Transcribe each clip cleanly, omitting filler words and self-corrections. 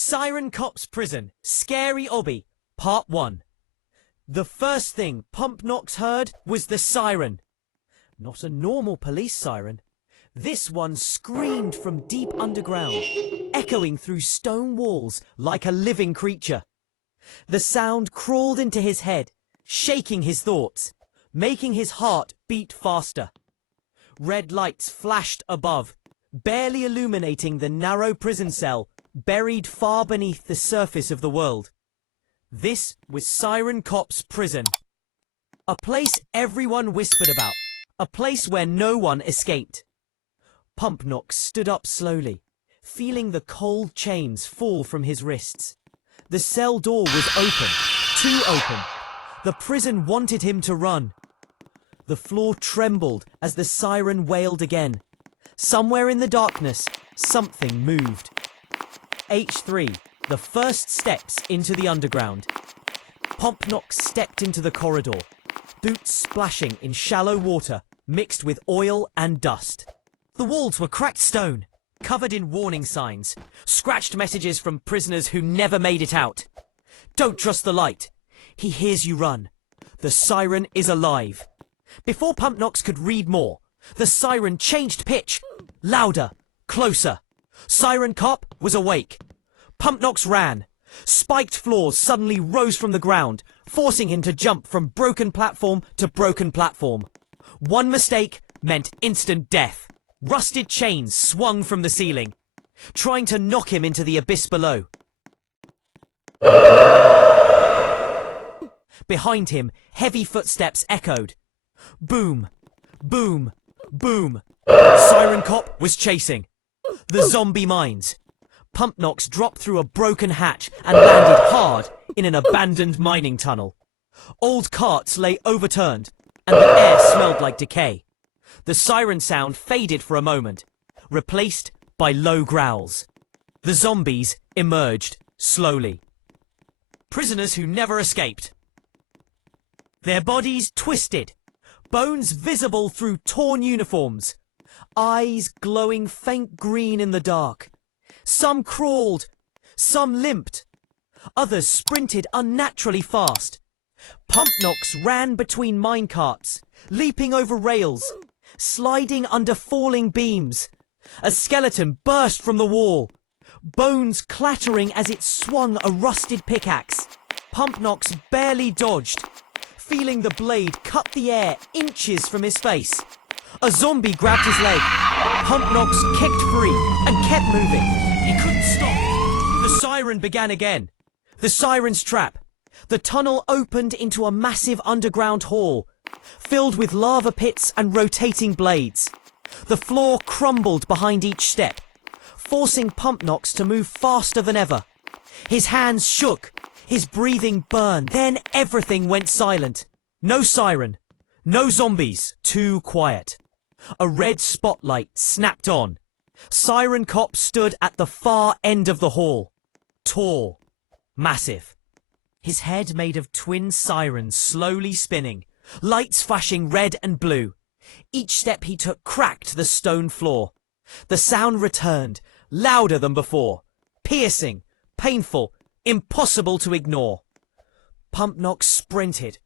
Siren Cop Prison, SCARY Obby, Part 1. The first thing Pumpnox heard was the siren. Not a normal police siren. This one screamed from deep underground, echoing through stone walls like a living creature. The sound crawled into his head, shaking his thoughts, making his heart beat faster. Red lights flashed above, barely illuminating the narrow prison cell buried far beneath the surface of the world. This was Siren Cop's prison. A place everyone whispered about. A place where no one escaped. Pumpnox stood up slowly, feeling the cold chains fall from his wrists. The cell door was open, too open. The prison wanted him to run. The floor trembled as the siren wailed again. Somewhere in the darkness, something moved. H3, the first steps into the underground. Pumpnox stepped into the corridor, boots splashing in shallow water mixed with oil and dust. The walls were cracked stone, covered in warning signs, scratched messages from prisoners who never made it out. Don't trust the light. He hears you run. The siren is alive. Before Pumpnox could read more, the siren changed pitch. Louder, closer. Siren Cop was awake. Pumpnox ran. Spiked floors suddenly rose from the ground, forcing him to jump from broken platform to broken platform. One mistake meant instant death. Rusted chains swung from the ceiling, trying to knock him into the abyss below. Behind him, heavy footsteps echoed. Boom, boom, boom. Siren Cop was chasing. The zombie mines. Pumpnox dropped through a broken hatch and landed hard in an abandoned mining tunnel. Old carts lay overturned, and the air smelled like decay. The siren sound faded for a moment, replaced by low growls. The zombies emerged slowly. Prisoners who never escaped. Their bodies twisted, bones visible through torn uniforms, eyes glowing faint green in the dark. Some crawled, some limped, others sprinted unnaturally fast. Pumpnox ran between minecarts, leaping over rails, sliding under falling beams. A skeleton burst from the wall, bones clattering as it swung a rusted pickaxe. Pumpnox barely dodged, feeling the blade cut the air inches from his face. A zombie grabbed his leg. Pumpnox kicked free and kept moving. He couldn't stop. The siren began again. The siren's trap. The tunnel opened into a massive underground hall, filled with lava pits and rotating blades. The floor crumbled behind each step, forcing Pumpnox to move faster than ever. His hands shook, his breathing burned. Then everything went silent. No siren, no zombies, too quiet. A red spotlight snapped on. Siren Cop stood at the far end of the hall. Tall, massive. His head made of twin sirens slowly spinning, lights flashing red and blue. Each step he took cracked the stone floor. The sound returned, louder than before. Piercing, painful, impossible to ignore. Pumpnox sprinted.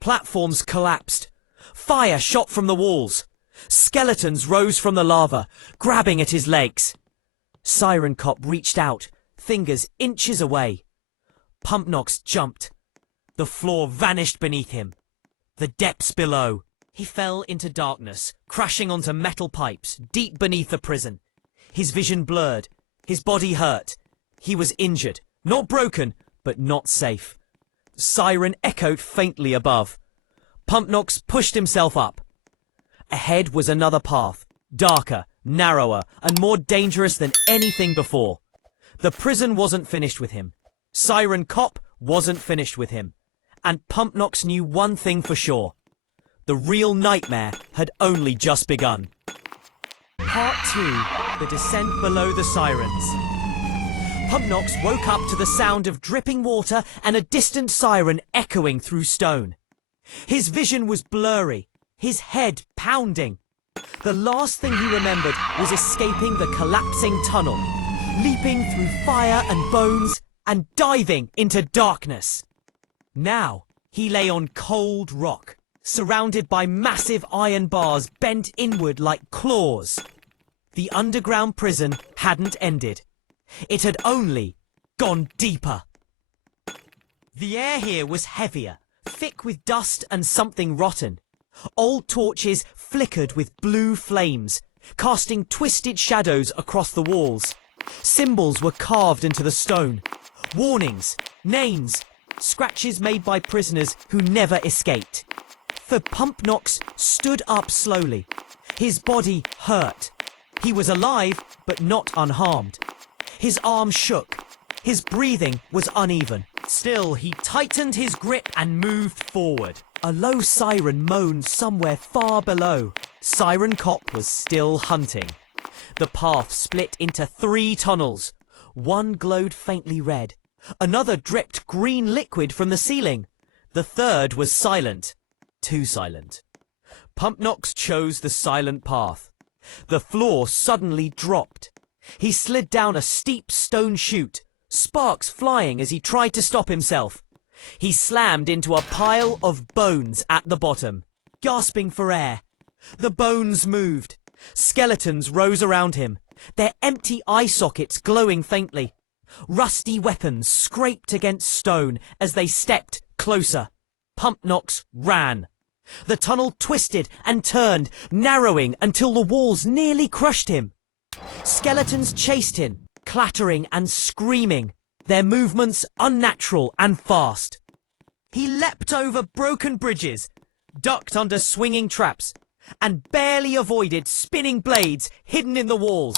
Platforms collapsed. Fire shot from the walls. Skeletons rose from the lava, grabbing at his legs. Siren Cop reached out, fingers inches away. Pumpnox jumped. The floor vanished beneath him. The depths below. He fell into darkness, crashing onto metal pipes deep beneath the prison. His vision blurred. His body hurt. He was injured. Not broken, but not safe. The siren echoed faintly above. Pumpnox pushed himself up. Ahead was another path, darker, narrower, and more dangerous than anything before. The prison wasn't finished with him. Siren Cop wasn't finished with him. And Pumpnox knew one thing for sure. The real nightmare had only just begun. Part 2, the descent below the sirens. Pumpnox woke up to the sound of dripping water and a distant siren echoing through stone. His vision was blurry, his head pounding. The last thing he remembered was escaping the collapsing tunnel. leaping through fire and bones and diving into darkness. Now he lay on cold rock, surrounded by massive iron bars bent inward like claws. The underground prison hadn't ended. It had only gone deeper. The air here was heavier, thick with dust and something rotten. Old torches flickered with blue flames, casting twisted shadows across the walls. Symbols were carved into the stone. Warnings, names, scratches made by prisoners who never escaped. For Pumpnox stood up slowly. His body hurt. He was alive, but not unharmed. His arms shook. His breathing was uneven. Still, he tightened his grip and moved forward. A low siren moaned somewhere far below. Siren Cop was still hunting. The path split into 3 tunnels. One glowed faintly red. Another dripped green liquid from the ceiling. The third was silent. Too silent. Pumpnox chose the silent path. The floor suddenly dropped. He slid down a steep stone chute, sparks flying as he tried to stop himself. He slammed into a pile of bones at the bottom, gasping for air. The bones moved. Skeletons rose around him, their empty eye sockets glowing faintly. Rusty weapons scraped against stone as they stepped closer. Pumpnox ran. The tunnel twisted and turned, narrowing until the walls nearly crushed him. Skeletons chased him, clattering and screaming, their movements unnatural and fast. He leapt over broken bridges, ducked under swinging traps, and barely avoided spinning blades hidden in the walls.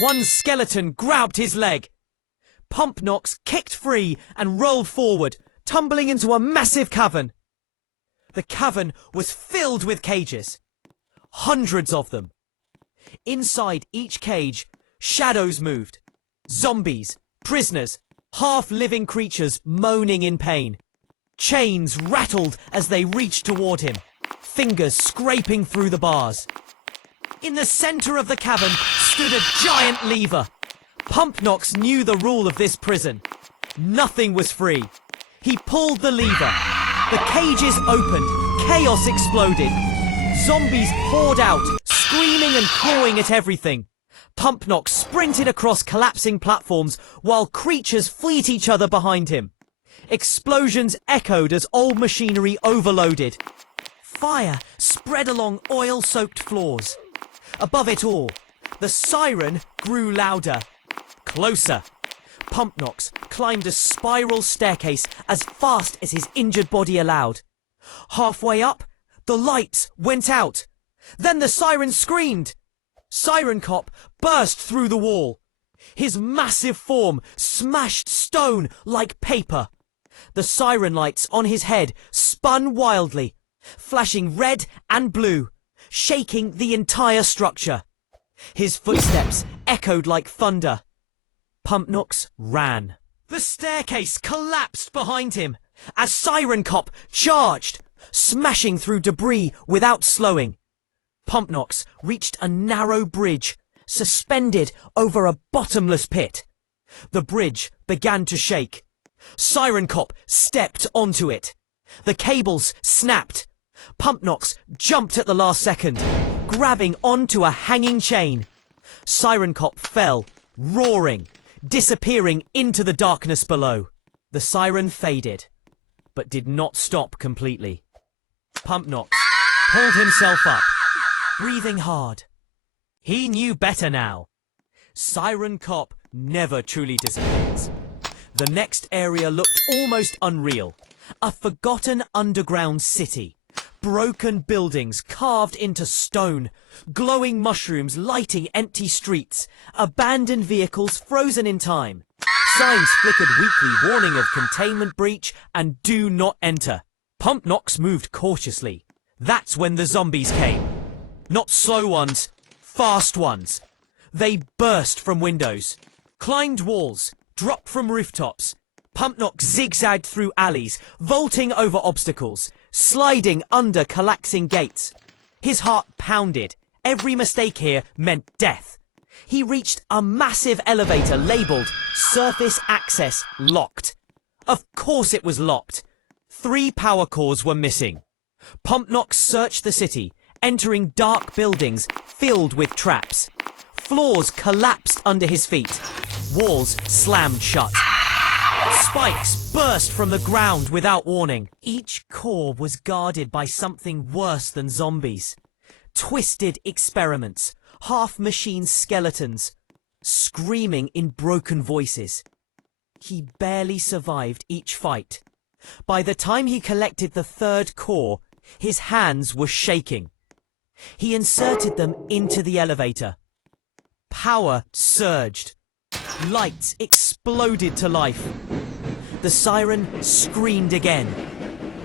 One skeleton grabbed his leg. Pumpnox kicked free and rolled forward, tumbling into a massive cavern. The cavern was filled with cages. Hundreds of them. Inside each cage, shadows moved. Zombies, prisoners, half-living creatures moaning in pain. Chains rattled as they reached toward him, fingers scraping through the bars. In the center of the cavern stood a giant lever. Pumpnox knew the rule of this prison. Nothing was free. He pulled the lever. The cages opened. Chaos exploded. Zombies poured out, screaming and clawing at everything. Pumpnox sprinted across collapsing platforms while creatures fleet each other behind him. Explosions echoed as old machinery overloaded. Fire spread along oil-soaked floors. Above it all, the siren grew louder. Closer. Pumpnox climbed a spiral staircase as fast as his injured body allowed. Halfway up, the lights went out. Then the siren screamed. Siren Cop burst through the wall. His massive form smashed stone like paper. The siren lights on his head spun wildly, flashing red and blue, shaking the entire structure. His footsteps echoed like thunder. Pumpnox ran. The staircase collapsed behind him as Siren Cop charged, smashing through debris without slowing. Pumpnox reached a narrow bridge, suspended over a bottomless pit. The bridge began to shake. Siren Cop stepped onto it. The cables snapped. Pumpnox jumped at the last second, grabbing onto a hanging chain. Siren Cop fell, roaring, disappearing into the darkness below. The siren faded, but did not stop completely. Pumpnox pulled himself up, breathing hard. He knew better now. Siren Cop never truly disappears. The next area looked almost unreal. A forgotten underground city. Broken buildings carved into stone. Glowing mushrooms lighting empty streets. Abandoned vehicles frozen in time. Signs flickered weakly warning of containment breach and do not enter. Pumpnox moved cautiously. That's when the zombies came. Not slow ones, fast ones. They burst from windows, climbed walls, dropped from rooftops. Pumpnox zigzagged through alleys, vaulting over obstacles, sliding under collapsing gates. His heart pounded. Every mistake here meant death. He reached a massive elevator labelled Surface Access Locked. Of course it was locked. 3 power cores were missing. Pumpnox searched the city, entering dark buildings filled with traps. Floors collapsed under his feet. Walls slammed shut. Spikes burst from the ground without warning. Each core was guarded by something worse than zombies. Twisted experiments, half-machine skeletons, screaming in broken voices. He barely survived each fight. By the time he collected the 3rd core, his hands were shaking. He inserted them into the elevator. Power surged. Lights exploded to life. The siren screamed again.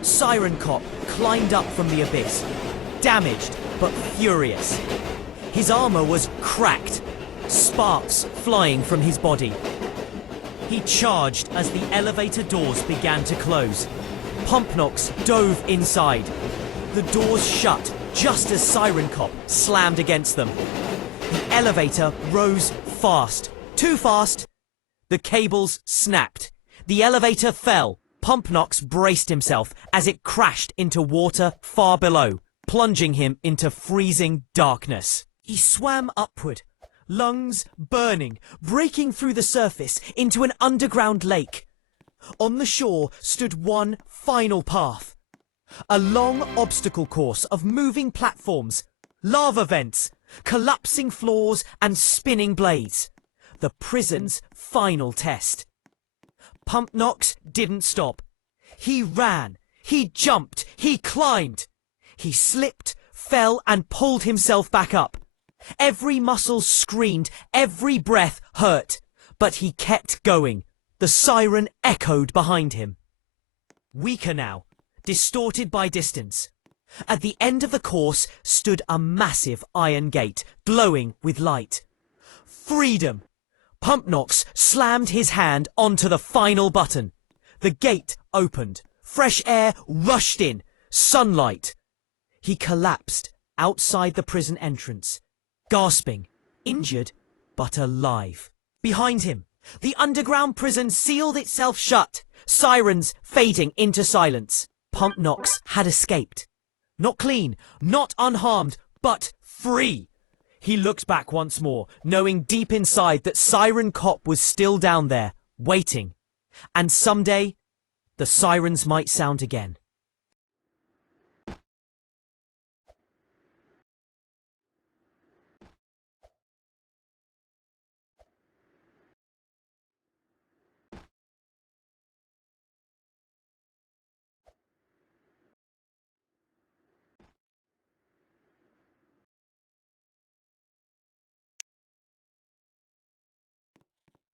Siren Cop climbed up from the abyss, damaged but furious. His armor was cracked, sparks flying from his body. He charged as the elevator doors began to close. Pumpnox dove inside. The doors shut just as Siren Cop slammed against them. The elevator rose fast. Too fast. The cables snapped. The elevator fell. Pumpnox braced himself as it crashed into water far below, plunging him into freezing darkness. He swam upward, lungs burning, breaking through the surface into an underground lake. On the shore stood one final path. A long obstacle course of moving platforms, lava vents, collapsing floors and spinning blades. The prison's final test. Pumpnox didn't stop. He ran, he jumped, he climbed. He slipped, fell and pulled himself back up. Every muscle screamed, every breath hurt, but he kept going. The siren echoed behind him. Weaker now, distorted by distance. At the end of the course stood a massive iron gate, glowing with light. Freedom! Pumpnox slammed his hand onto the final button. The gate opened. Fresh air rushed in. Sunlight. He collapsed outside the prison entrance, gasping, injured, but alive. Behind him, the underground prison sealed itself shut, sirens fading into silence. Pumpnox had escaped. Not clean, not unharmed, but free. He looked back once more, knowing deep inside that Siren Cop was still down there, waiting. And someday, the sirens might sound again.